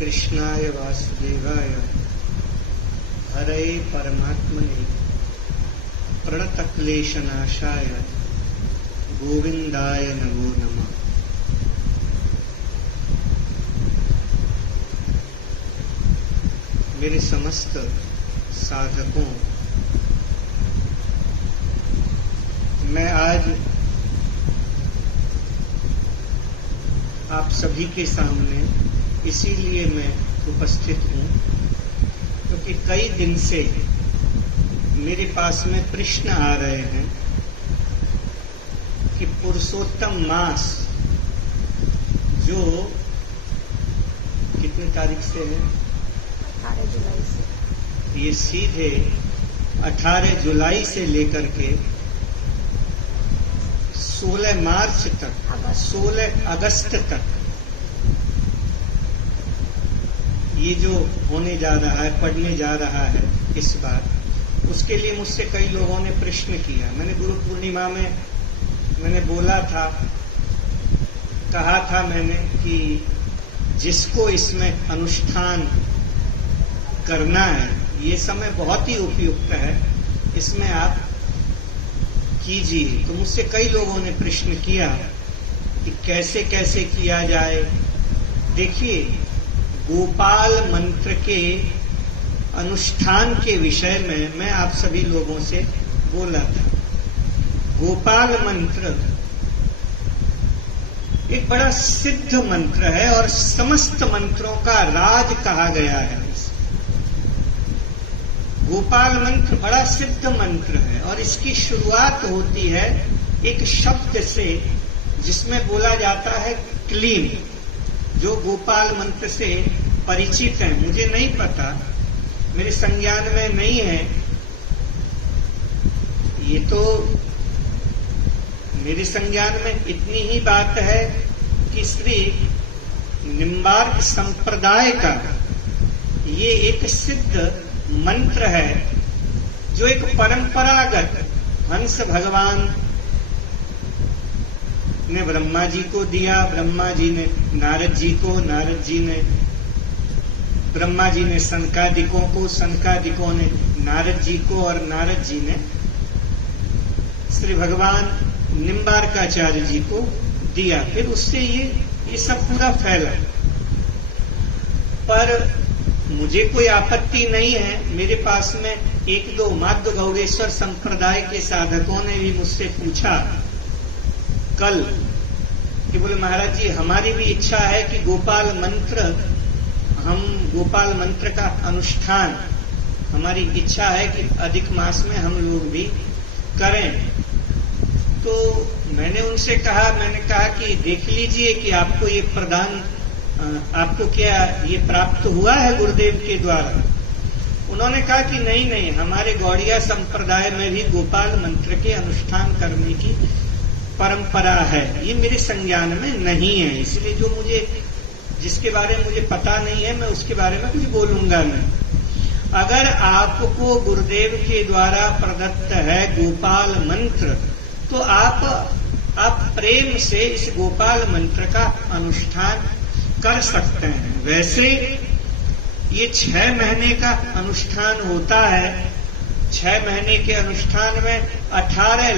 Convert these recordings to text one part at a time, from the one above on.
कृष्णाय वासुदेवाय हरे परमात्मने प्रणतक्लेशनाशाय गोविंदाय नमो नमः। मेरे समस्त साधकों, मैं आज आप सभी के सामने इसीलिए मैं उपस्थित हूँ क्योंकि कई दिन से मेरे पास में प्रश्न आ रहे हैं कि पुरुषोत्तम मास जो कितनी तारीख से है? 18 जुलाई से। ये सीधे 18 जुलाई से लेकर के 16 मार्च तक, 16 अगस्त तक ये जो होने जा रहा है, पढ़ने जा रहा है इस बार, उसके लिए मुझसे कई लोगों ने प्रश्न किया। मैंने गुरु पूर्णिमा में मैंने बोला था, कहा था मैंने कि जिसको इसमें अनुष्ठान करना है, ये समय बहुत ही उपयुक्त है, इसमें आप कीजिए। तो मुझसे कई लोगों ने प्रश्न किया कि कैसे कैसे किया जाए। देखिए, गोपाल मंत्र के अनुष्ठान के विषय में मैं आप सभी लोगों से बोला था। गोपाल मंत्र एक बड़ा सिद्ध मंत्र है और समस्त मंत्रों का राज कहा गया है। गोपाल मंत्र बड़ा सिद्ध मंत्र है और इसकी शुरुआत होती है एक शब्द से जिसमें बोला जाता है क्लीन। जो गोपाल मंत्र से परिचित है, मुझे नहीं पता, मेरे संज्ञान में नहीं है, ये तो मेरे संज्ञान में इतनी ही बात है कि श्री निम्बार्क संप्रदाय का ये एक सिद्ध मंत्र है जो एक परंपरागत हंस भगवान ने ब्रह्मा जी को दिया, ब्रह्मा जी ने नारद जी को, नारद जी ने ब्रह्मा जी ने सनकादिकों को, सनकादिकों ने नारद जी को और नारद जी ने श्री भगवान निम्बार्काचार्य जी को दिया। फिर उससे ये सब पूरा फैला। पर मुझे कोई आपत्ति नहीं है। मेरे पास में एक दो माध्व गौड़ेश्वर संप्रदाय के साधकों ने भी मुझसे पूछा कल कि बोले महाराज जी, हमारी भी इच्छा है कि गोपाल मंत्र का अनुष्ठान, हमारी इच्छा है कि अधिक मास में हम लोग भी करें। तो मैंने उनसे कहा, कि देख लीजिए कि आपको ये प्रदान, आपको क्या ये प्राप्त हुआ है गुरुदेव के द्वारा? उन्होंने कहा कि नहीं, हमारे गौड़िया संप्रदाय में भी गोपाल मंत्र के अनुष्ठान करने की परंपरा है, ये मेरे संज्ञान में नहीं है। इसलिए जिसके बारे में मुझे पता नहीं है, मैं उसके बारे में कुछ बोलूंगा नहीं। अगर आपको गुरुदेव के द्वारा प्रदत्त है गोपाल मंत्र, तो आप प्रेम से इस गोपाल मंत्र का अनुष्ठान कर सकते हैं। वैसे ये 6 महीने का अनुष्ठान होता है। 6 महीने के अनुष्ठान में 18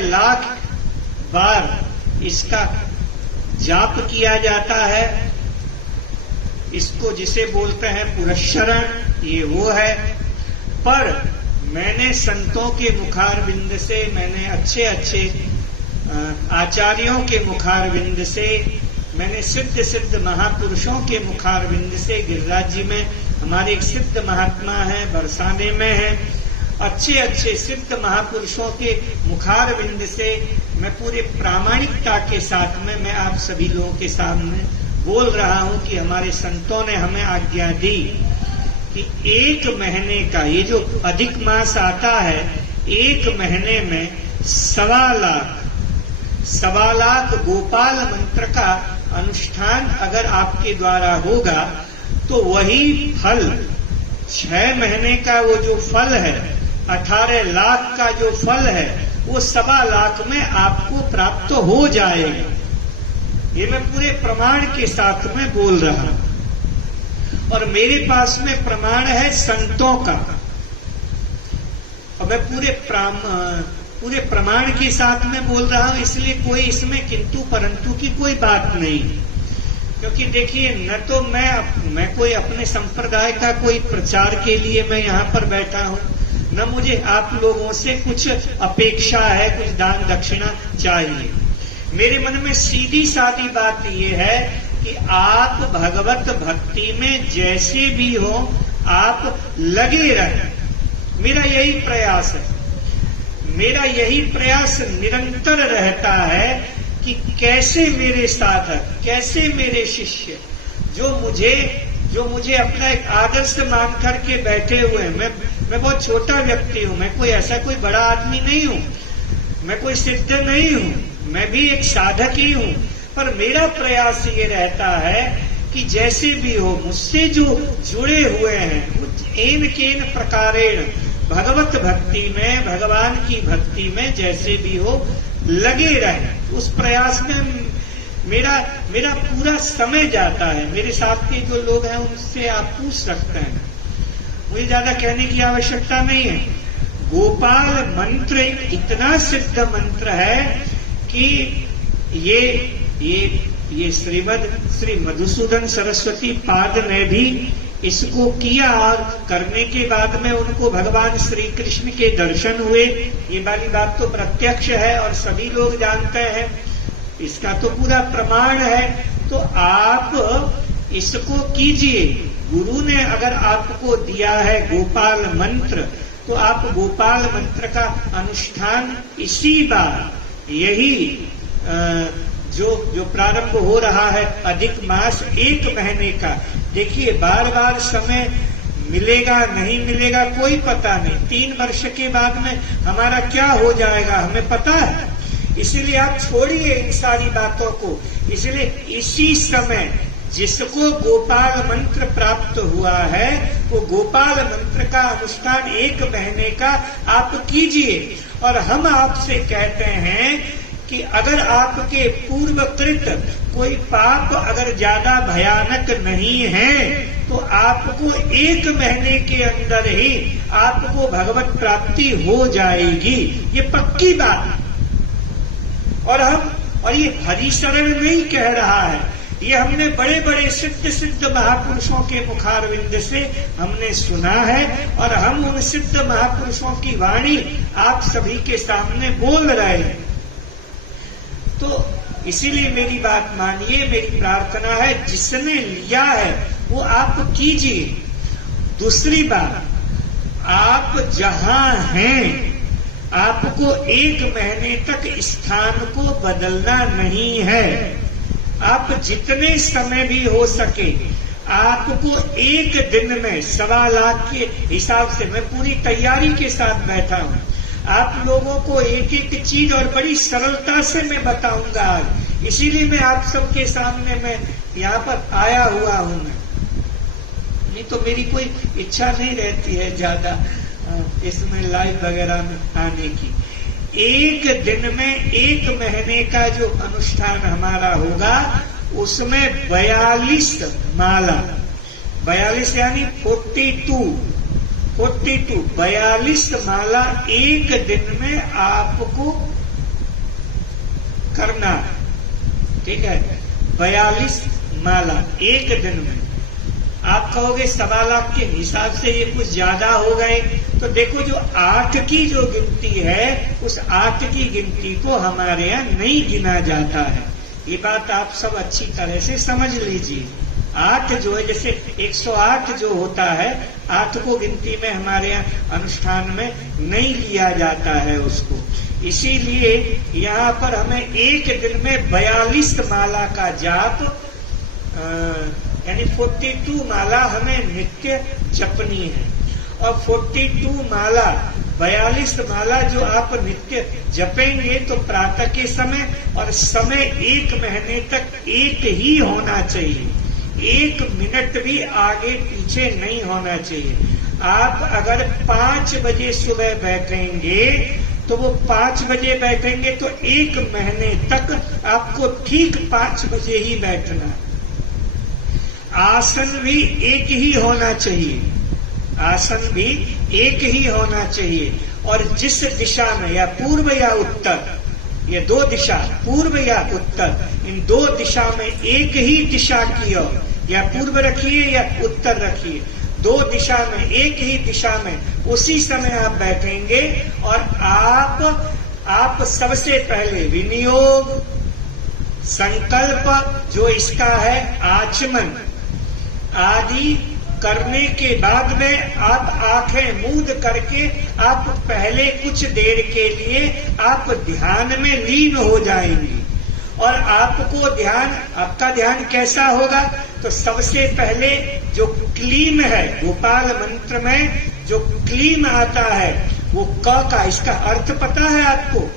लाख बार इसका जाप किया जाता है। इसको जिसे बोलते हैं पुरस्चरण, ये वो है। पर मैंने संतों के मुखारविंद से, मैंने अच्छे आचार्यों के मुखारविंद से, मैंने सिद्ध महापुरुषों के मुखारविंद से, गिरिराज जी में हमारे एक सिद्ध महात्मा है, बरसाने में है, अच्छे सिद्ध महापुरुषों के मुखारविंद से मैं पूरे प्रामाणिकता के साथ में मैं आप सभी लोगों के सामने बोल रहा हूं कि हमारे संतों ने हमें आज्ञा दी कि 1 महीने का ये जो अधिक मास आता है, 1 महीने में 1.25 लाख गोपाल मंत्र का अनुष्ठान अगर आपके द्वारा होगा तो वही फल 6 महीने का वो जो फल है, 18 लाख का जो फल है, वो 1.25 लाख में आपको प्राप्त हो जाएगा। ये मैं पूरे प्रमाण के साथ में बोल रहा हूं। और मेरे पास में प्रमाण है संतों का, और मैं पूरे प्रमाण के साथ में बोल रहा हूं, इसलिए कोई इसमें किंतु परंतु की कोई बात नहीं। क्योंकि देखिए, न तो मैं कोई अपने संप्रदाय का कोई प्रचार के लिए मैं यहाँ पर बैठा हूँ, न मुझे आप लोगों से कुछ अपेक्षा है, कुछ दान दक्षिणा चाहिए। मेरे मन में सीधी सादी बात यह है कि आप भगवत भक्ति में जैसे भी हो आप लगे रहें। मेरा यही प्रयास है, मेरा यही प्रयास निरंतर रहता है कि कैसे मेरे साधक, कैसे मेरे शिष्य जो मुझे अपना एक आदर्श मान करके बैठे हुए हैं। मैं बहुत छोटा व्यक्ति हूं, मैं कोई ऐसा कोई बड़ा आदमी नहीं हूं, मैं कोई सिद्ध नहीं हूं, मैं भी एक साधक ही हूं। पर मेरा प्रयास ये रहता है कि जैसे भी हो मुझसे जो जुड़े हुए हैं एन केन प्रकारेण भगवत भक्ति में, भगवान की भक्ति में जैसे भी हो लगे रहे। उस प्रयास में मेरा पूरा समय जाता है। मेरे साथ के जो लोग हैं उनसे आप पूछ सकते हैं, मुझे ज्यादा कहने की आवश्यकता नहीं है। गोपाल मंत्र इतना सिद्ध मंत्र है कि ये श्री मधुसूदन सरस्वती पाद ने भी इसको किया, और करने के बाद में उनको भगवान श्री कृष्ण के दर्शन हुए। ये वाली बात तो प्रत्यक्ष है और सभी लोग जानते हैं, इसका तो पूरा प्रमाण है। तो आप इसको कीजिए। गुरु ने अगर आपको दिया है गोपाल मंत्र, तो आप गोपाल मंत्र का अनुष्ठान इसी बार, यही जो प्रारंभ हो रहा है अधिक मास 1 महीने का। देखिए, बार बार समय मिलेगा नहीं मिलेगा कोई पता नहीं। 3 वर्ष के बाद में हमारा क्या हो जाएगा हमें पता है। इसलिए आप छोड़िए इन सारी बातों को। इसलिए इसी समय जिसको गोपाल मंत्र प्राप्त हुआ है वो गोपाल मंत्र का अनुष्ठान 1 महीने का आप कीजिए। और हम आपसे कहते हैं कि अगर आपके पूर्वकृत कोई पाप अगर ज्यादा भयानक नहीं है तो आपको 1 महीने के अंदर ही आपको भगवत प्राप्ति हो जाएगी। ये पक्की बात है। और ये हरिशरण नहीं कह रहा है, ये हमने बड़े बड़े सिद्ध महापुरुषों के मुखारविंद से हमने सुना है, और हम उन सिद्ध महापुरुषों की वाणी आप सभी के सामने बोल रहे हैं। तो इसीलिए मेरी बात मानिए, मेरी प्रार्थना है जिसने लिया है वो आप कीजिए। दूसरी बात, आप जहां हैं आपको 1 महीने तक स्थान को बदलना नहीं है। आप जितने समय भी हो सके आपको 1 दिन में 1.25 लाख के हिसाब से, मैं पूरी तैयारी के साथ बैठा हूं, आप लोगों को एक एक चीज और बड़ी सरलता से मैं बताऊंगा आज। इसीलिए मैं आप सबके सामने मैं यहाँ पर आया हुआ हूं। मैं नहीं तो मेरी कोई इच्छा नहीं रहती है ज्यादा इसमें लाइव वगैरह में आने की। 1 दिन में 1 महीने का जो अनुष्ठान हमारा होगा उसमें 42 माला, 42 यानी 42 माला 1 दिन में आपको करना है। ठीक है, 42 माला 1 दिन में। आप कहोगे 1.25 लाख के हिसाब से ये कुछ ज्यादा हो गए, तो देखो जो 8 की जो गिनती है उस 8 की गिनती को हमारे यहाँ नहीं गिना जाता है। ये बात आप सब अच्छी तरह से समझ लीजिए। 8 जो है, जैसे 108 जो होता है, 8 को गिनती में हमारे यहाँ अनुष्ठान में नहीं लिया जाता है उसको। इसीलिए यहाँ पर हमें 1 दिन में 42 माला का जाप यानी 42 माला हमें नित्य जपनी है। और 42 माला 42 माला जो आप नित्य जपेंगे तो प्रातः के समय, और समय 1 महीने तक एक ही होना चाहिए, 1 मिनट भी आगे पीछे नहीं होना चाहिए। आप अगर 5 बजे सुबह बैठेंगे तो वो 5 बजे बैठेंगे तो 1 महीने तक आपको ठीक 5 बजे ही बैठना। आसन भी एक ही होना चाहिए, आसन भी एक ही होना चाहिए। और जिस दिशा में, या पूर्व या उत्तर, ये 2 दिशा, पूर्व या उत्तर, इन 2 दिशा में एक ही दिशा की ओर, या पूर्व रखिए या उत्तर रखिए, 2 दिशा में, एक ही दिशा में उसी समय आप बैठेंगे। और आप सबसे पहले विनियोग, संकल्प जो इसका है, आचमन आदि करने के बाद में आप आंखें मूंद करके आप पहले कुछ देर के लिए आप ध्यान में लीन हो जाएंगे। और आपका ध्यान कैसा होगा? तो सबसे पहले जो क्लीम है, गोपाल मंत्र में जो क्लीम आता है वो क का, इसका अर्थ पता है आपको?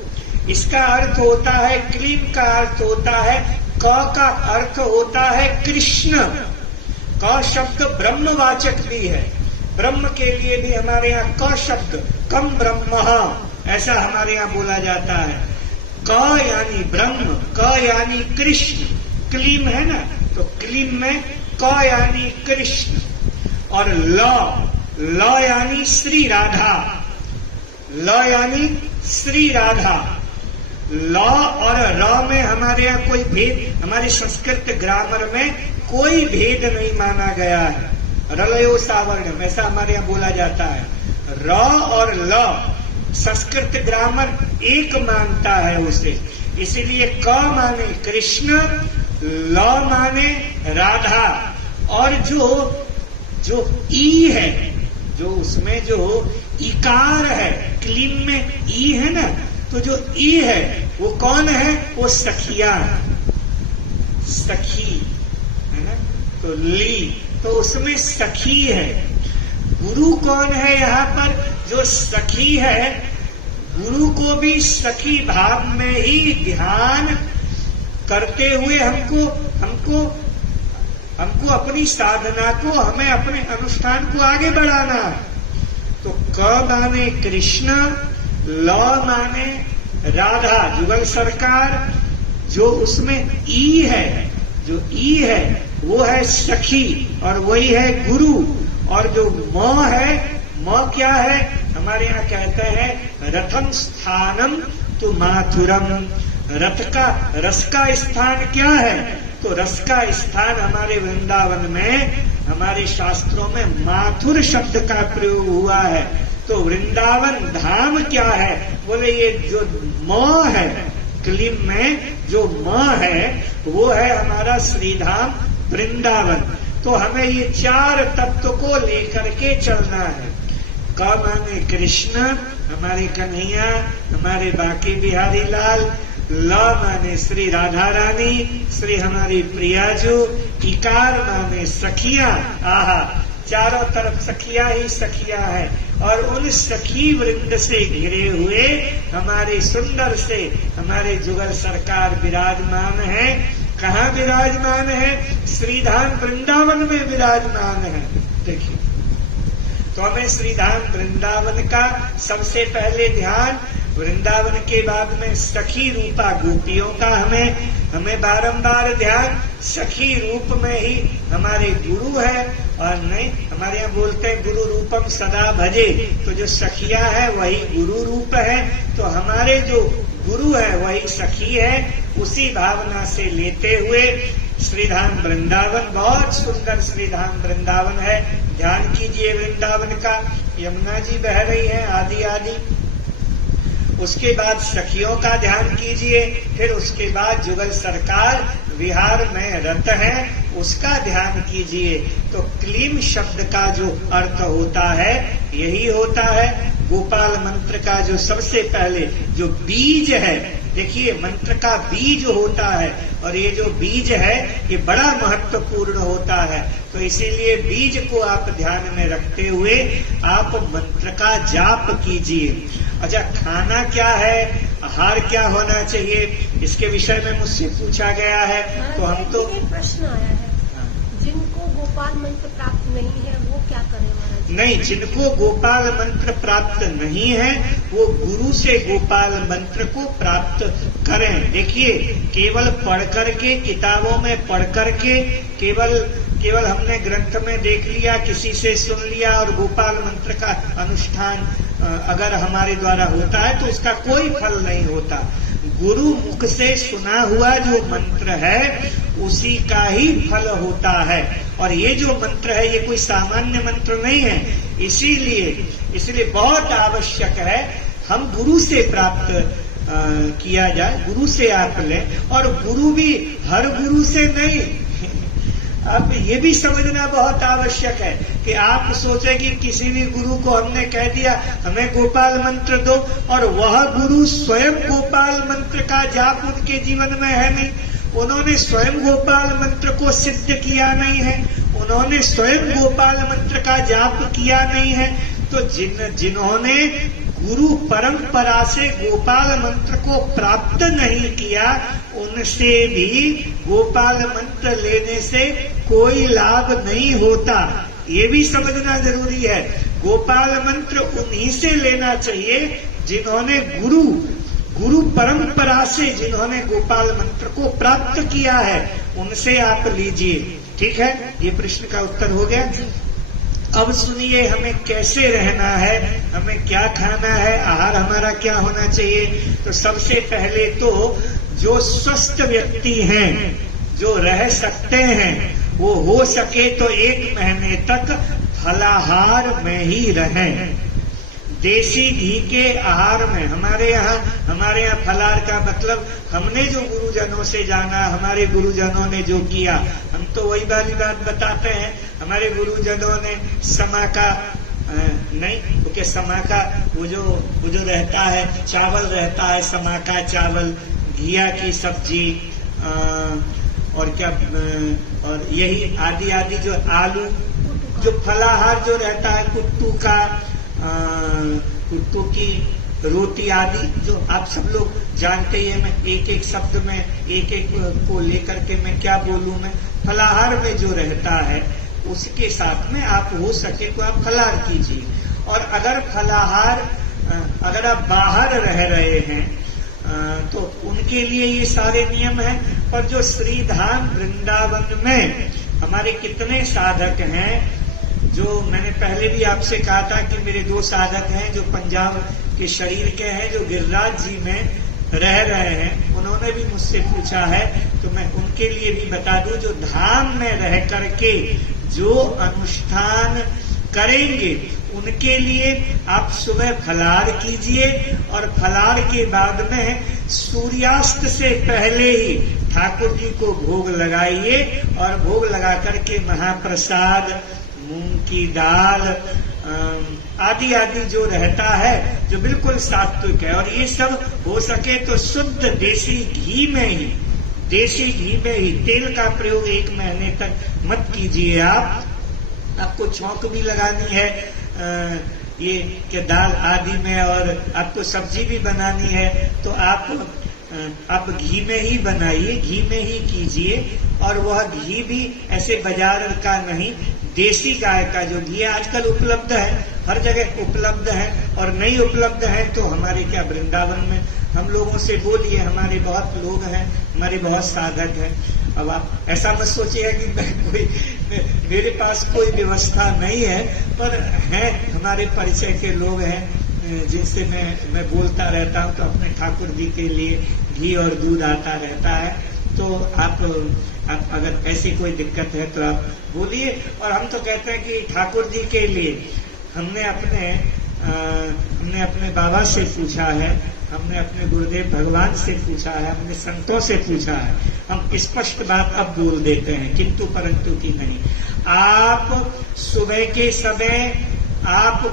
इसका अर्थ होता है, क्लीम का अर्थ होता है, क का अर्थ होता है कृष्ण। क शब्द ब्रह्मवाचक भी है, ब्रह्म के लिए भी हमारे यहाँ क शब्द, कम ब्रह्म, ऐसा हमारे यहाँ बोला जाता है। क यानी ब्रह्म, क यानी कृष्ण, क्लीम है ना, तो क्लीम में क यानी कृष्ण। और ल यानी श्री राधा, ल यानी श्री राधा। ल और र में हमारे यहाँ कोई भेद, हमारे संस्कृत ग्रामर में कोई भेद नहीं माना गया है। रलयो सावर्णम ऐसा हमारे यहाँ बोला जाता है। र और ल संस्कृत ग्रामर एक मानता है उसे, इसलिए क माने कृष्ण, ल माने राधा। और जो ई है, जो उसमें जो इकार है, क्लीम में ई है ना, तो जो ई है वो कौन है? वो सखिया है, सखी है ना, तो ली, तो उसमें सखी है। गुरु कौन है यहाँ पर? जो सखी है, गुरु को भी सखी भाव में ही ध्यान करते हुए हमको अपनी साधना को, हमें अपने अनुष्ठान को आगे बढ़ाना है। तो क माने कृष्ण, ल माने राधा, जुगल सरकार। जो उसमें ई है, जो ई है वो है सखी और वही है गुरु। और जो म है, म क्या है? हमारे यहाँ कहते हैं रथम स्थानम तु माथुरम। रस का स्थान क्या है? तो रस का स्थान हमारे वृंदावन में, हमारे शास्त्रों में माथुर शब्द का प्रयोग हुआ है। तो वृंदावन धाम क्या है? बोले ये जो म है, क्लीम में जो म है वो है हमारा श्रीधाम वृंदावन। तो हमें ये 4 तत्व को लेकर के चलना है। क माने कृष्ण, हमारे कन्हैया, हमारे बांके बिहारी लाल। ल माने श्री राधा रानी, श्री हमारी प्रियाजू। इकार माने सखिया, आहा, चारों तरफ सखिया ही सखिया है। और उन सखी वृंद से घिरे हुए हमारे सुंदर से हमारे जुगल सरकार विराजमान है। कहाँ विराजमान है? श्रीधाम वृंदावन में विराजमान है। देखिए, तो हमें श्रीधाम वृंदावन का सबसे पहले ध्यान, वृंदावन के बाद में सखी रूपा गोपियों का हमें बारंबार ध्यान। सखी रूप में ही हमारे गुरु है, और नहीं, हमारे यहाँ बोलते हैं गुरु रूपम सदा भजे। तो जो सखिया है वही गुरु रूप है, तो हमारे जो गुरु है वही सखी है। उसी भावना से लेते हुए श्रीधाम वृंदावन, बहुत सुंदर श्रीधाम वृंदावन है। ध्यान कीजिए वृंदावन का। यमुना जी बह रही है आदि आदि। उसके बाद सखियों का ध्यान कीजिए, फिर उसके बाद जुगल सरकार विहार में रत है, उसका ध्यान कीजिए। तो क्लीम शब्द का जो अर्थ होता है यही होता है। गोपाल मंत्र का जो सबसे पहले जो बीज है, देखिए मंत्र का बीज होता है, और ये जो बीज है ये बड़ा महत्वपूर्ण होता है। तो इसीलिए बीज को आप ध्यान में रखते हुए आप मंत्र का जाप कीजिए। अच्छा, खाना क्या है, आहार क्या होना चाहिए, इसके विषय में मुझसे पूछा गया है। तो हम तो एक प्रश्न आया है, जिनको गोपाल मंत्र प्राप्त नहीं है वो क्या करें महाराज? नहीं, जिनको गोपाल मंत्र प्राप्त नहीं है वो गुरु से गोपाल मंत्र को प्राप्त करें। देखिए, केवल पढ़ करके, किताबों में पढ़ करके, केवल हमने ग्रंथ में देख लिया, किसी से सुन लिया और गोपाल मंत्र का अनुष्ठान अगर हमारे द्वारा होता है तो उसका कोई फल नहीं होता। गुरु मुख से सुना हुआ जो मंत्र है उसी का ही फल होता है। और ये जो मंत्र है ये कोई सामान्य मंत्र नहीं है, इसीलिए बहुत आवश्यक है हम गुरु से प्राप्त किया जाए, गुरु से आप लें। और गुरु भी हर गुरु से नहीं। अब ये भी समझना बहुत आवश्यक है कि आप सोचे कि किसी भी गुरु को हमने कह दिया हमें गोपाल मंत्र दो, और वह गुरु स्वयं गोपाल मंत्र का जाप उनके जीवन में है नहीं, उन्होंने स्वयं गोपाल मंत्र को सिद्ध किया नहीं है, उन्होंने स्वयं गोपाल मंत्र का जाप किया नहीं है। तो जिन्होंने गुरु परंपरा से गोपाल मंत्र को प्राप्त नहीं किया उनसे भी गोपाल मंत्र लेने से कोई लाभ नहीं होता, ये भी समझना जरूरी है। गोपाल मंत्र उन्हीं से लेना चाहिए जिन्होंने गुरु परंपरा से जिन्होंने गोपाल मंत्र को प्राप्त किया है, उनसे आप लीजिए। ठीक है, ये प्रश्न का उत्तर हो गया। अब सुनिए, हमें कैसे रहना है, हमें क्या खाना है, आहार हमारा क्या होना चाहिए। तो सबसे पहले तो जो स्वस्थ व्यक्ति हैं, जो रह सकते हैं, वो हो सके तो 1 महीने तक फलाहार में ही रहें। देसी घी के आहार में हमारे यहाँ फलाहार का मतलब हमने जो गुरुजनों से जाना, हमारे गुरुजनों ने जो किया, हम तो वही वाली बात बताते हैं। हमारे गुरुजनों ने समा का नहीं, क्योंकि समा का वो जो रहता है, चावल रहता है, समा का चावल, घिया की सब्जी, और क्या, और यही आदि जो आलू, जो फलाहार जो रहता है, कुट्टू की रोटी आदि, जो आप सब लोग जानते ही हैं। मैं एक शब्द में एक को लेकर के मैं क्या बोलूं, मैं फलाहार में जो रहता है उसके साथ में आप हो सके तो आप फलाहार कीजिए। और अगर आप बाहर रह रहे हैं तो उनके लिए ये सारे नियम हैं। पर जो श्रीधाम वृंदावन में हमारे कितने साधक हैं, जो मैंने पहले भी आपसे कहा था कि मेरे 2 साधक हैं जो पंजाब के शरीर के हैं, जो गिरिराज जी में रह रहे हैं, उन्होंने भी मुझसे पूछा है, तो मैं उनके लिए भी बता दूं। जो धाम में रह करके जो अनुष्ठान करेंगे उनके लिए आप सुबह फलाहार कीजिए, और फलाहार के बाद में सूर्यास्त से पहले ही ठाकुर जी को भोग लगाइए, और भोग लगा करके महाप्रसाद, मूंग की दाल आदि जो रहता है, जो बिल्कुल सात्विक है, और ये सब हो सके तो शुद्ध देसी घी में ही, तेल का प्रयोग 1 महीने तक मत कीजिए। आपको छौंक भी लगानी है ये कि दाल आदि में, और आपको सब्जी भी बनानी है, तो आप घी में ही बनाइए, घी में ही कीजिए। और वह घी भी ऐसे बाजार का नहीं, देसी गाय का जो घी आजकल उपलब्ध है, हर जगह उपलब्ध है, और नहीं उपलब्ध है तो हमारे क्या वृंदावन में हम लोगों से बोलिए, हमारे बहुत लोग हैं, हमारे बहुत साधक हैं। अब आप ऐसा मत सोचिए कि मेरे पास कोई व्यवस्था नहीं है, पर हैं हमारे परिचय के लोग हैं जिनसे मैं बोलता रहता हूँ, तो अपने ठाकुर जी के लिए घी और दूध आता रहता है। तो आप अगर ऐसी कोई दिक्कत है तो आप बोलिए। और हम तो कहते हैं कि ठाकुर जी के लिए हमने अपने बाबा से पूछा है, हमने अपने गुरुदेव भगवान से पूछा है, हमने संतों से पूछा है। हम स्पष्ट बात अब बोल देते हैं, किंतु परंतु की नहीं। आप सुबह के समय आप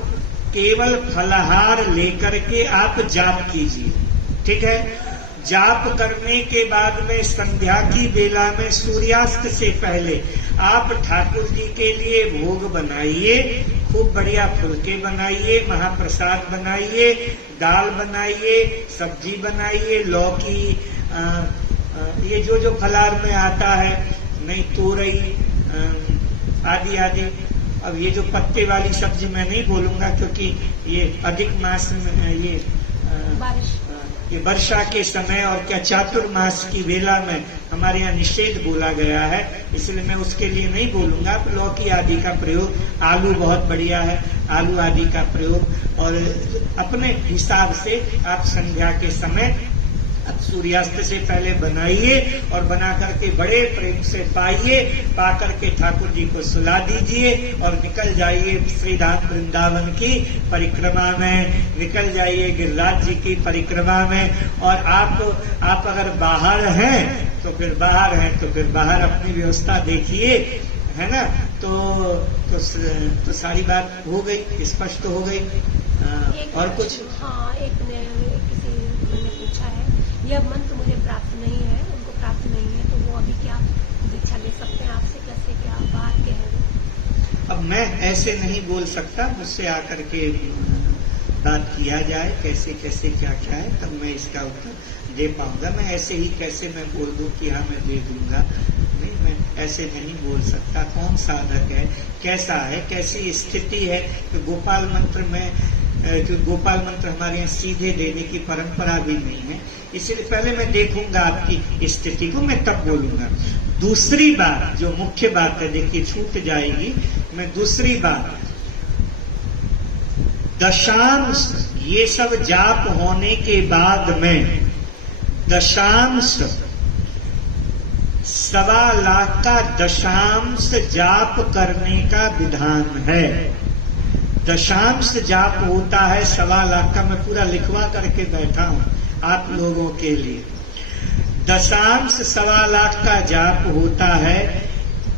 केवल फलाहार लेकर के आप जाप कीजिए, ठीक है। जाप करने के बाद में संध्या की बेला में सूर्यास्त से पहले आप ठाकुर जी के लिए भोग बनाइए, खूब बढ़िया फुलके बनाइए, महाप्रसाद बनाइए, दाल बनाइए, सब्जी बनाइए, लौकी, ये जो फलाहार में आता है, नहीं तोरई, आदि आदि। अब ये जो पत्ते वाली सब्जी मैं नहीं बोलूंगा, क्योंकि ये अधिक मास में ये वर्षा के समय और क्या चातुर्मास की वेला में हमारे यहाँ निषेध बोला गया है, इसलिए मैं उसके लिए नहीं बोलूंगा। आप लौकी आदि का प्रयोग, आलू बहुत बढ़िया है, आलू आदि का प्रयोग, और अपने हिसाब से आप संध्या के समय अब सूर्यास्त से पहले बनाइए और बना करके बड़े प्रेम से पाइए, पा करके ठाकुर जी को सुला दीजिए और निकल जाइए श्रीधाम वृंदावन की परिक्रमा में, निकल जाइए गिरिराज जी की परिक्रमा में। और आप अगर बाहर हैं तो फिर बाहर अपनी व्यवस्था देखिए, है ना। तो सारी बात हो गई, स्पष्ट हो गई। और कुछ? हाँ, किसी ने पूछा है, यह मंत्र मुझे प्राप्त नहीं है, उनको प्राप्त नहीं है, तो वो अभी क्या दीक्षा ले सकते हैं आपसे? कैसे, क्या बाहर के हैं? अब मैं ऐसे नहीं बोल सकता, मुझसे आकर के बात किया जाए कैसे कैसे क्या क्या है, तब मैं इसका उत्तर दे पाऊंगा। मैं ऐसे ही कैसे मैं बोल दूं कि हाँ मैं दे दूंगा, नहीं, मैं ऐसे नहीं बोल सकता। कौन साधक है, कैसा है, कैसी स्थिति है। तो गोपाल मंत्र में, जो गोपाल मंत्र हमारे यहाँ सीधे देने की परंपरा भी नहीं है, इसलिए पहले मैं देखूंगा आपकी स्थिति को, मैं तब बोलूंगा। दूसरी बात जो मुख्य बात है, देखिए छूट जाएगी, मैं दूसरी बात, दशांश ये सब जाप होने के बाद में दशांश 1.25 लाख का दशांश जाप करने का विधान है। दशांश जाप होता है 1.25 लाख का, मैं पूरा लिखवा करके बैठा हूं आप लोगों के लिए। दशांश 1.25 लाख का जाप होता है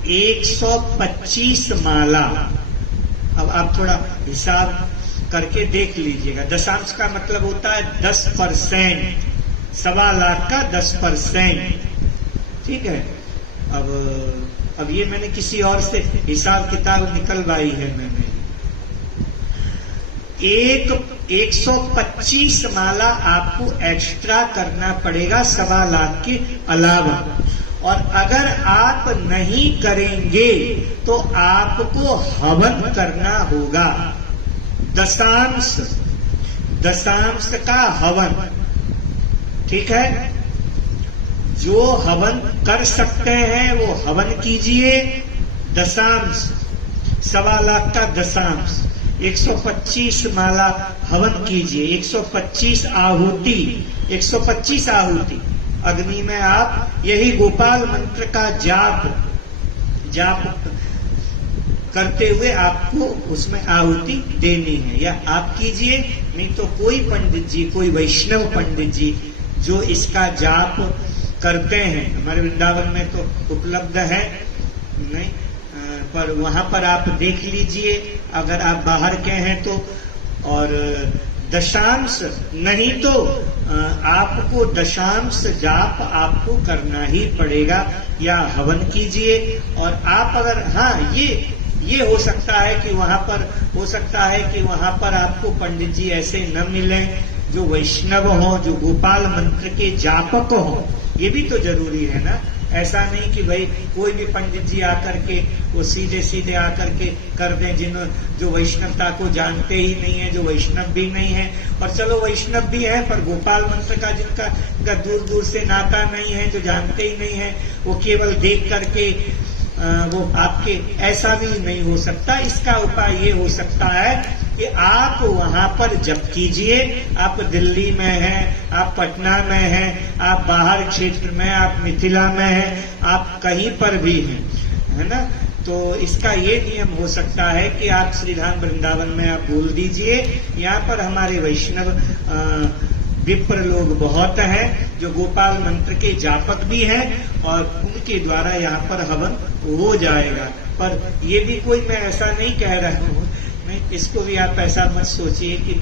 125 माला। अब आप थोड़ा हिसाब करके देख लीजिएगा। दशांश का मतलब होता है 10%, 1.25 लाख का 10%, ठीक है। अब ये मैंने किसी और से हिसाब किताब निकलवाई है, मैंने 125 माला आपको एक्स्ट्रा करना पड़ेगा 1.25 लाख के अलावा। और अगर आप नहीं करेंगे तो आपको हवन करना होगा। दशांश का हवन, ठीक है। जो हवन कर सकते हैं वो हवन कीजिए। दशांश 1.25 लाख का दशांश 125 माला हवन कीजिए। 125 आहुति अग्नि में आप यही गोपाल मंत्र का जाप करते हुए आपको उसमें आहुति देनी है, या आप कीजिए, नहीं तो कोई पंडित जी, कोई वैष्णव पंडित जी जो इसका जाप करते हैं, हमारे वृंदावन में तो उपलब्ध है नहीं, पर वहां पर आप देख लीजिए अगर आप बाहर के हैं तो। और दशांश नहीं तो आपको दशांश जाप आपको करना ही पड़ेगा, या हवन कीजिए। और आप अगर, हाँ, ये हो सकता है कि वहां पर आपको पंडित जी ऐसे न मिले जो वैष्णव हो, जो गोपाल मंत्र के जापक हो, ये भी तो जरूरी है ना। ऐसा नहीं कि भाई कोई भी पंडित जी आकर के वो सीधे आकर के कर दें, जो वैष्णवता को जानते ही नहीं है, जो वैष्णव भी नहीं है। और चलो वैष्णव भी है पर गोपाल मंत्र का जिनका दूर दूर से नाता नहीं है, जो जानते ही नहीं है, वो केवल देख करके वो आपके, ऐसा भी नहीं हो सकता। इसका उपाय ये हो सकता है कि आप वहां पर जप कीजिए। आप दिल्ली में हैं, आप पटना में हैं, आप बाहर क्षेत्र में, आप मिथिला में हैं, आप कहीं पर भी हैं, है ना। तो इसका ये नियम हो सकता है कि आप श्रीधाम वृंदावन में आप बोल दीजिए। यहाँ पर हमारे वैष्णव विप्र लोग बहुत हैं जो गोपाल मंत्र के जापक भी हैं, और उनके द्वारा यहाँ पर हवन हो जाएगा। पर ये भी कोई, मैं ऐसा नहीं कह रहा हूँ, नहीं, इसको भी आप ऐसा मत सोचिए कि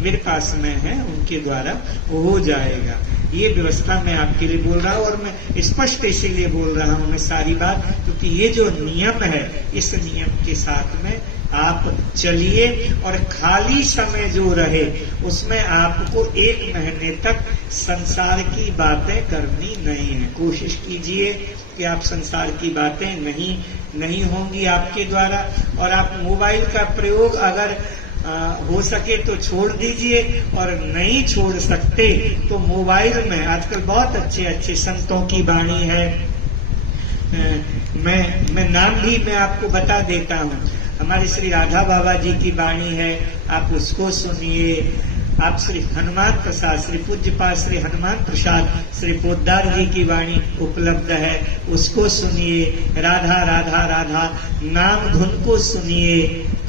मेरे पास में है, उनके द्वारा हो जाएगा। ये व्यवस्था मैं आपके लिए बोल रहा हूँ, और मैं स्पष्ट इसीलिए बोल रहा हूँ मैं सारी बात, क्योंकि ये जो नियम है, इस नियम के साथ में आप चलिए। और खाली समय जो रहे उसमें आपको 1 महीने तक संसार की बातें करनी नहीं है। कोशिश कीजिए कि आप संसार की बातें नहीं नहीं होंगी आपके द्वारा। और आप मोबाइल का प्रयोग अगर हो सके तो छोड़ दीजिए, और नहीं छोड़ सकते तो मोबाइल में आजकल बहुत अच्छे अच्छे संतों की वाणी है। मैं नाम भी मैं आपको बता देता हूँ। हमारे श्री राधा बाबा जी की वाणी है, आप उसको सुनिए। आप श्री हनुमान प्रसाद, श्री पूज्यपाद श्री हनुमान प्रसाद श्री पोद्दार जी की वाणी उपलब्ध है, उसको सुनिए। राधा राधा राधा नाम धुन को सुनिए,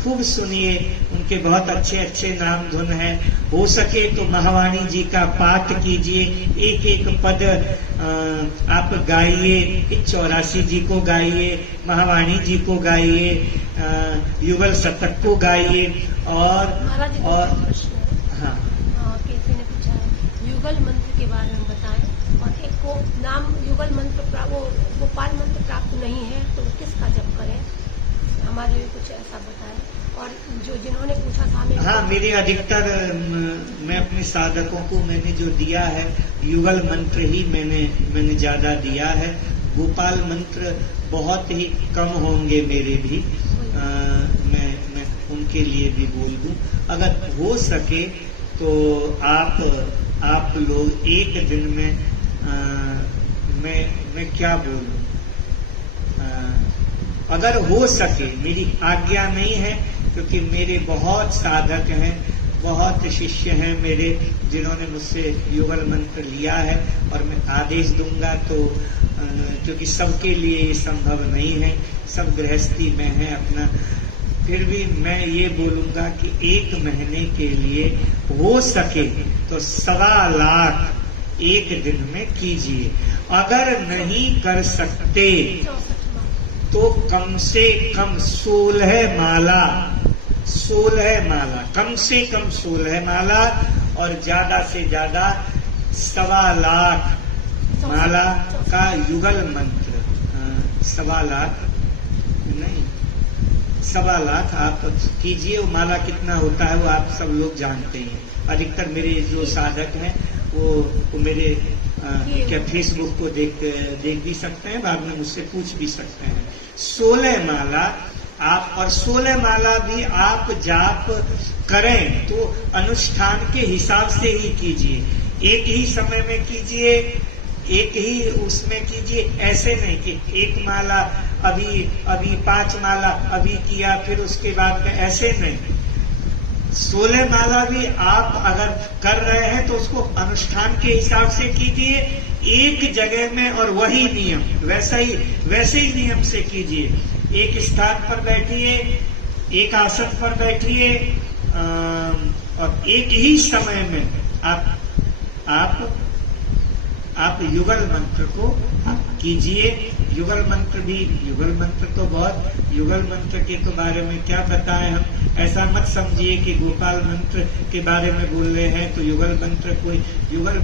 खूब सुनिए। उनके बहुत अच्छे अच्छे नाम धुन है। हो सके तो महावाणी जी का पाठ कीजिए, एक एक पद आप गाइए। 84 जी को गाइए, महावाणी जी को गाइए, युगल शतक को गाइए। और हाँ, किसी ने पूछा है युगल मंत्र के बारे में बताएं, और एक को नाम युगल मंत्र वो गोपाल मंत्र प्राप्त नहीं है तो किसका जप करें, हमारे लिए कुछ ऐसा बताएं। और जो जिन्होंने पूछा था हमें, हाँ, मेरे अधिकतर मैं अपने साधकों को मैंने जो दिया है युगल मंत्र ही मैंने ज्यादा दिया है। गोपाल मंत्र बहुत ही कम होंगे मेरे भी। मैं उनके लिए भी बोल दूं, अगर हो सके तो आप लोग एक दिन में मैं क्या बोलूं, अगर हो सके, मेरी आज्ञा नहीं है क्योंकि मेरे बहुत साधक हैं, बहुत शिष्य हैं मेरे जिन्होंने मुझसे युगल मंत्र लिया है, और मैं आदेश दूंगा तो क्योंकि सबके लिए ये संभव नहीं है, सब गृहस्थी में है अपना। फिर भी मैं ये बोलूंगा कि 1 महीने के लिए हो सके तो 1.25 लाख एक दिन में कीजिए। अगर नहीं कर सकते तो कम से कम 16 माला, कम से कम 16 माला, और ज्यादा से ज्यादा 1.25 लाख माला का युगल मंत्र, 1.25 लाख नहीं, 1.25 लाख आप कीजिए। वो माला कितना होता है वो आप सब लोग जानते हैं। अधिकतर मेरे जो साधक हैं वो मेरे क्या फेसबुक को देख भी सकते हैं, बाद में मुझसे पूछ भी सकते हैं। 16 माला आप, और 16 माला भी आप जाप करें तो अनुष्ठान के हिसाब से ही कीजिए। एक ही समय में कीजिए, एक ही उसमें कीजिए, ऐसे नहीं कि 1 माला अभी 5 माला अभी किया फिर उसके बाद में, ऐसे नहीं। 16 माला भी आप अगर कर रहे हैं तो उसको अनुष्ठान के हिसाब से कीजिए, एक जगह में, और वही नियम वैसे ही नियम से कीजिए। एक स्थान पर बैठिए, एक आसन पर बैठिए, और एक ही समय में आप युगल मंत्र को कीजिए। युगल मंत्र तो बहुत, युगल मंत्र के तो बारे में क्या बताएं हम। ऐसा मत समझिए कि गोपाल मंत्र के बारे में बोल रहे हैं तो युगल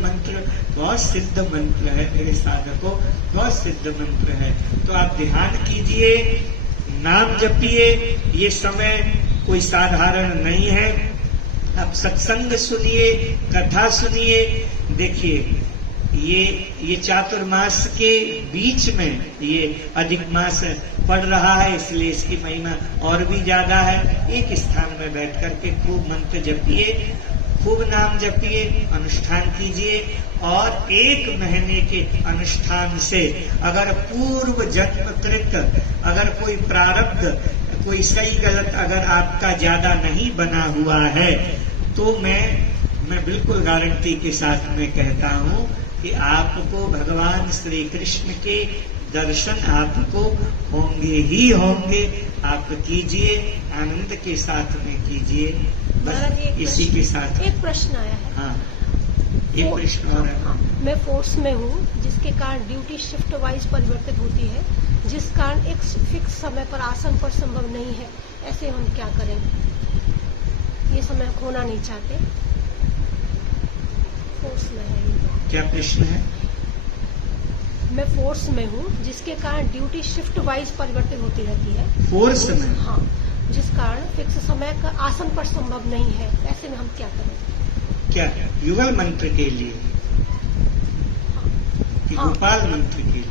मंत्र बहुत सिद्ध मंत्र है मेरे साधकों, बहुत सिद्ध मंत्र है। तो आप ध्यान कीजिए, नाम जपिए। ये समय कोई साधारण नहीं है। आप सत्संग सुनिए, कथा सुनिए। देखिए ये चातुर्मास के बीच में ये अधिक मास पड़ रहा है, इसलिए इसकी महिमा और भी ज्यादा है। एक स्थान में बैठ करके खूब मंत्र जपिए, खूब नाम जपिए, अनुष्ठान कीजिए। और 1 महीने के अनुष्ठान से अगर पूर्व जन्मकृत अगर कोई प्रारब्ध, कोई सही गलत अगर आपका ज्यादा नहीं बना हुआ है तो मैं बिल्कुल गारंटी के साथ में कहता हूँ कि आपको भगवान श्री कृष्ण के दर्शन आपको होंगे ही होंगे। आप कीजिए, आनंद के साथ में कीजिए। बस इसी के साथ एक प्रश्न आया है। हाँ, एक प्रश्न और है। हाँ, मैं फोर्स में हूँ जिसके कारण ड्यूटी शिफ्ट वाइज परिवर्तित होती है, जिस कारण एक फिक्स समय पर आसन पर संभव नहीं है। ऐसे हम क्या करें? ये समय खोना नहीं चाहते। फोर्स में है। क्या प्रश्न है? मैं फोर्स में हूँ जिसके कारण ड्यूटी शिफ्ट वाइज परिवर्तित होती रहती है। फोर्स में? हाँ, जिस कारण फिक्स समय का आसन पर संभव नहीं है। ऐसे में हम क्या करें? क्या युगल मंत्र के लिए कि गोपाल मंत्र के लिए?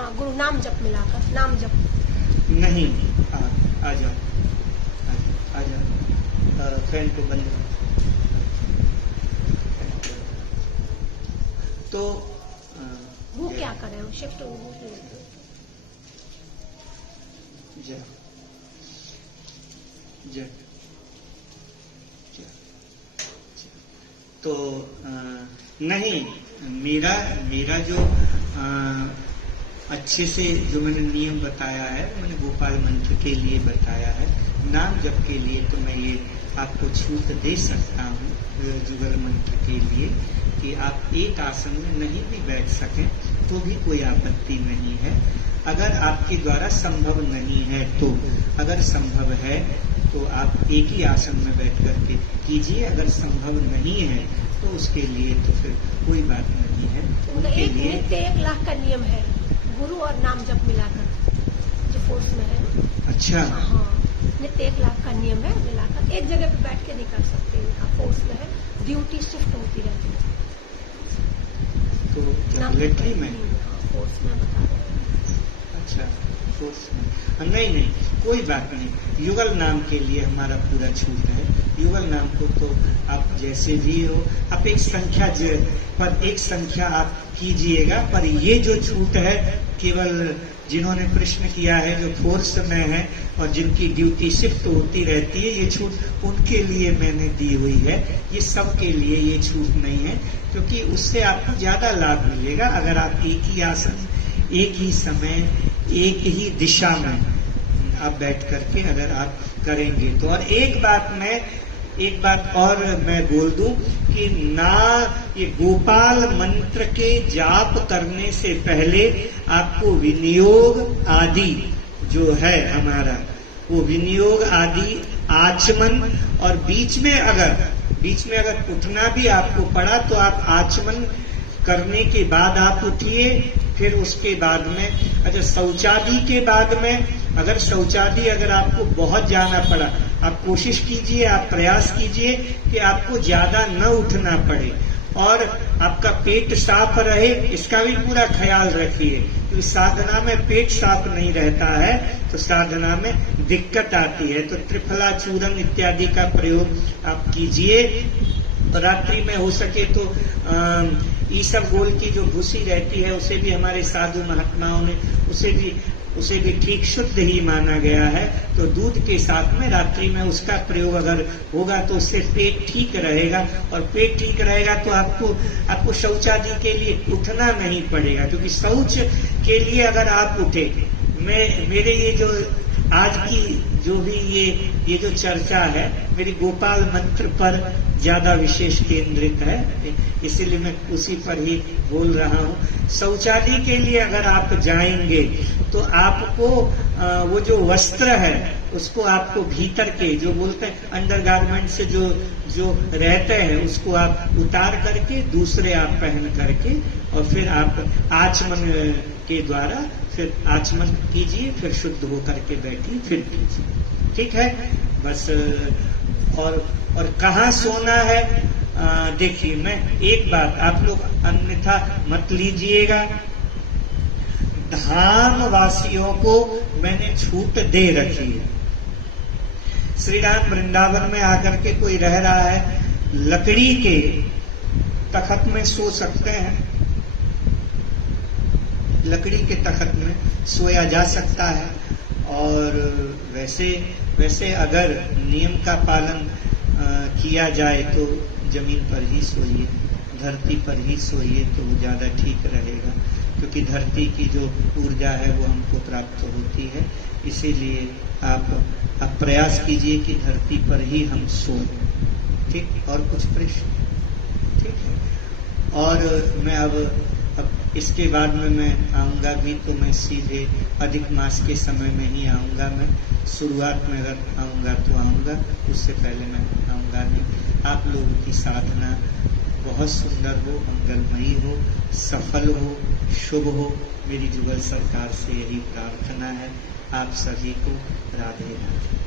हाँ, गुरु नाम जप मिलाकर, नाम जप नहीं। आ जाओ, आ जाओ, फैन को बंद करो। तो वो क्या करे, वो शिफ्ट हो जा जा तो नहीं, मेरा जो अच्छे से जो मैंने नियम बताया है, मैंने गोपाल मंत्र के लिए बताया है। नाम जप के लिए तो मैं ये आपको छूट दे सकता हूँ जुगल मंत्र के लिए कि आप एक आसन में नहीं भी बैठ सकें तो भी कोई आपत्ति नहीं है। अगर आपके द्वारा संभव नहीं है तो, अगर संभव है तो आप एक ही आसन में बैठ करके कीजिए। अगर संभव नहीं है तो उसके लिए तो फिर कोई बात नहीं है। एक नित्य 1 लाख का नियम है, गुरु और नाम जप मिलाकर, जो फोर्स में है। अच्छा। हाँ, नित्य 1 लाख का नियम है, मिलाकर एक जगह पे बैठ के नहीं कर सकते। इनका फोर्स में है, ड्यूटी शिफ्ट होती रहती है। तो मिलिट्री में फोर्स में बता रहे हैं। अच्छा, फोर्स में नहीं, कोई बात नहीं। युगल नाम के लिए हमारा पूरा छूट है। युगल नाम को तो आप जैसे भी हो, आप एक संख्या आप कीजिएगा। पर ये जो छूट है, केवल जिन्होंने प्रश्न किया है, जो फोर्स में है और जिनकी ड्यूटी शिफ्ट होती रहती है, ये छूट उनके लिए मैंने दी हुई है। ये सबके लिए ये छूट नहीं है, क्योंकि उससे आपको ज्यादा लाभ मिलेगा। अगर आप एक ही आसन, एक ही समय, एक ही दिशा में आप बैठ करके अगर आप करेंगे तो। और एक बात और मैं बोल दूं कि ना, ये गोपाल मंत्र के जाप करने से पहले आपको विनियोग आदि जो है हमारा, वो विनियोग आदि आचमन, और बीच में अगर उठना भी आपको पड़ा तो आप आचमन करने के बाद आप उठिए। फिर उसके बाद में, अच्छा, शौचादि के बाद में, अगर आपको बहुत जाना पड़ा, आप कोशिश कीजिए, आप प्रयास कीजिए कि आपको ज्यादा न उठना पड़े और आपका पेट साफ रहे, इसका भी पूरा ख्याल रखिए। क्योंकि साधना में पेट साफ नहीं रहता है तो साधना में दिक्कत आती है। तो त्रिफला चूर्ण इत्यादि का प्रयोग आप कीजिए। रात्रि में हो सके तो ईसबगोल की जो भूसी रहती है, उसे भी हमारे साधु महात्माओं ने उसे भी ठीक शुद्ध ही माना गया है। तो दूध के साथ में रात्रि में उसका प्रयोग अगर होगा तो उससे पेट ठीक रहेगा, और पेट ठीक रहेगा तो आपको शौचादि के लिए उठना नहीं पड़ेगा। क्योंकि शौच के लिए अगर आप उठे, मेरे ये जो आज की जो भी ये जो चर्चा है, मेरी गोपाल मंत्र पर ज्यादा विशेष केंद्रित है, इसीलिए मैं उसी पर ही बोल रहा हूँ। शौचालय के लिए अगर आप जाएंगे तो आपको वो जो वस्त्र है उसको आपको भीतर के, जो बोलते हैं अंडरगारमेंट से जो रहते हैं, उसको आप उतार करके दूसरे आप पहन करके और फिर आप आचमन के द्वारा फिर आचमन कीजिए, फिर शुद्ध होकर के बैठिए, फिर कीजिए। ठीक है, बस। और कहाँ सोना है, देखिए, मैं एक बात आप लोग अन्यथा मत लीजिएगा। धाम वासियों को मैंने छूट दे रखी है। श्री राम वृंदावन में आकर के कोई रह रहा है, लकड़ी के तखत में सो सकते हैं, लकड़ी के तखत में सोया जा सकता है। और वैसे अगर नियम का पालन किया जाए तो जमीन पर ही सोइए, धरती पर ही सोइए तो वो ज्यादा ठीक रहेगा। क्योंकि धरती की जो ऊर्जा है वो हमको प्राप्त होती है। इसीलिए आप प्रयास कीजिए कि धरती पर ही हम सोएं। ठीक, और कुछ प्रश्न? ठीक है। और मैं अब इसके बाद में मैं आऊंगा भी तो मैं सीधे अधिक मास के समय में ही आऊंगा। मैं शुरुआत में अगर आऊंगा तो आऊंगा, उससे पहले मैं आऊंगा नहीं। आप लोगों की साधना बहुत सुंदर हो, मंगलमयी हो, सफल हो, शुभ हो, मेरी जुगल सरकार से यही प्रार्थना है। आप सभी को राधे राधे।